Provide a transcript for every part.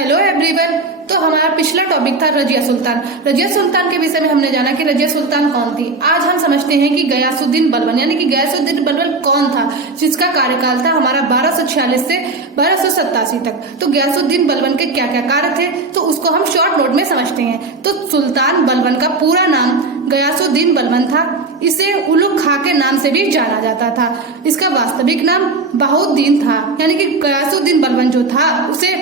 Hello everyone. तो हमारा पिछला टॉपिक था रजिया सुल्तान। रजिया सुल्तान के विषय में हमने जाना कि रजिया सुल्तान कौन थी। आज हम समझते हैं कि गयासुद्दीन बलबन यानी कि गयासुद्दीन बलबन कौन था, जिसका कार्यकाल था हमारा 1246 से 1287 तक। तो गयासुद्दीन बलबन के क्या क्या कार्य थे तो उसको हम शॉर्ट नोट में समझते हैं। तो सुल्तान बलबन का पूरा नाम गयासुद्दीन बलबन था। इसे उलुग खां के नाम से भी जाना जाता था। इसका वास्तविक नाम बहाउद्दीन था, यानी कि गयासुद्दीन बलबन जो था उसे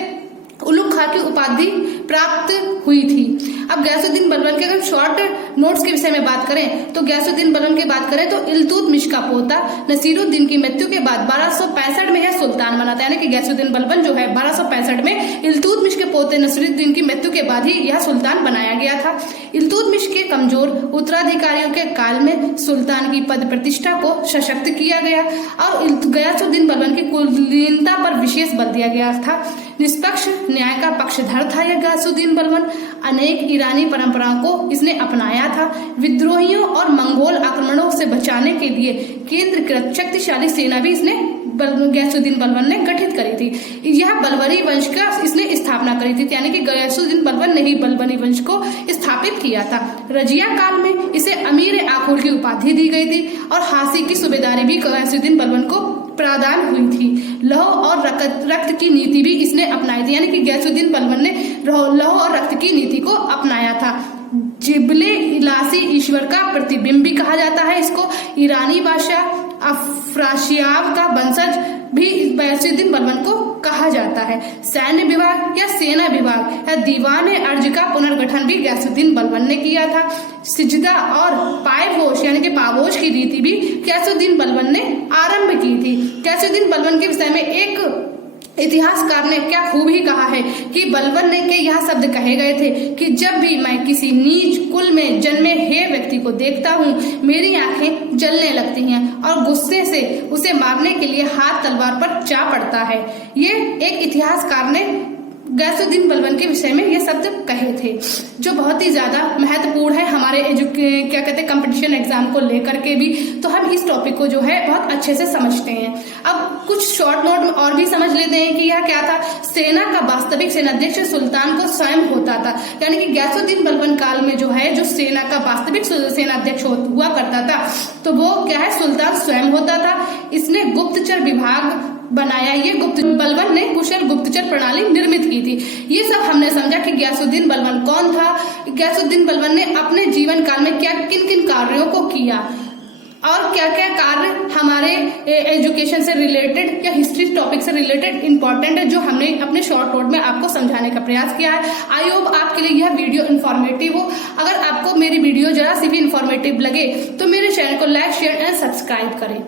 उलुग खां की उपाधि प्राप्त हुई थी। अब गयासुद्दीन बलबन के अगर शॉर्ट नोट्स के विषय में बात करें तो गयासुद्दीन बलबन की बात करें तो इल्तुतमिश का पोता नसीरुद्दीन की मृत्यु के बाद 1265 में यह सुल्तान बना था। यानी कि गयासुद्दीन बलबन जो है 1265 में इल्तुतमिश के पोते नसीरुद्दीन की मृत्यु के बाद ही यह सुल्तान बनाया गया था। इल्तुतमिश के कमजोर उत्तराधिकारियों के काल में सुल्तान की पद प्रतिष्ठा को सशक्त किया गया और गयासुद्दीन बलबन की कुलीनता पर विशेष बल दिया गया था। निष्पक्ष न्याय का पक्षधर था यह गयासुद्दीन बलबन। अनेक ईरानी परंपराओं को इसने अपनाया था। विद्रोहियों और मंगोल आक्रमणों से बचाने के लिए केंद्रीकृत शक्तिशाली सेना भी इसने गयासुद्दीन बलबन ने गठित करी थी। यह बलबनी वंश का इसने स्थापना करी थी, यानी कि गयासुद्दीन बलबन ने ही बलबनी वंश को स्थापित किया था। रजिया काल में इसे अमीर आखुल की उपाधि दी गई थी और हासी की सूबेदारी भी गयासुद्दीन बलबन को प्रदान हुई थी। लौह और रक्त की नीति भी इसने अपनाई थी, यानी कि गयासुद्दीन बलबन ने लौह और रक्त की नीति को अपनाया था। जिबले इलासी ईश्वर का प्रतिबिंब भी कहा जाता है इसको। ईरानी बादशाह अफराशियाब का वंशज भी गयासुद्दीन बलबन को कहा जाता है। सैन्य विभाग या सेना विभाग या दीवान अर्ज का पुनर्गठन भी गयासुद्दीन बलबन ने किया था। सिजदा और पायपोश यानी कि पावोश की रीति भी गयासुद्दीन बलबन ने आरंभ की थी। गयासुद्दीन बलबन के विषय में एक इतिहासकार ने क्या खूब ही कहा है कि बलबन ने के यह शब्द कहे गए थे कि जब भी मैं किसी नीच कुल में जन्मे हुए व्यक्ति को देखता हूँ मेरी आंखें जलने लगती हैं और गुस्से से उसे मारने के लिए हाथ तलवार पर जा पड़ता है। ये एक इतिहासकार ने गयासुद्दीन बलबन के विषय में ये शब्द कहे थे, जो बहुत ही ज्यादा महत्वपूर्ण है हमारे क्या कहते हैं कंपटीशन एग्जाम को लेकर के भी। तो हम इस टॉपिक को जो है बहुत अच्छे से समझते हैं। अब कुछ शॉर्ट नोट में और भी समझ लेते हैं कि यह क्या था। सेना का वास्तविक सेनाध्यक्ष सुल्तान को स्वयं होता था, यानी कि गयासुद्दीन बलबन काल में जो है जो सेना का वास्तविक सेनाध्यक्ष हुआ करता था तो वो क्या है सुल्तान स्वयं होता था। इसने गुप्तचर विभाग बनाया। ये बलबन ने कुशल गुप्तचर प्रणाली निर्मित की थी। ये सब हमने समझा कि गयासुद्दीन बलबन कौन था, गयासुद्दीन बलबन ने अपने जीवन काल में क्या किन किन कार्यों को किया और क्या क्या कार्य हमारे एजुकेशन से रिलेटेड या हिस्ट्री टॉपिक से रिलेटेड इंपॉर्टेंट है, जो हमने अपने शॉर्ट नोट में आपको समझाने का प्रयास किया है। आई होप आपके लिए यह वीडियो इन्फॉर्मेटिव हो। अगर आपको मेरी वीडियो जरा सी भी इन्फॉर्मेटिव लगे तो मेरे चैनल को लाइक शेयर एंड सब्सक्राइब करें।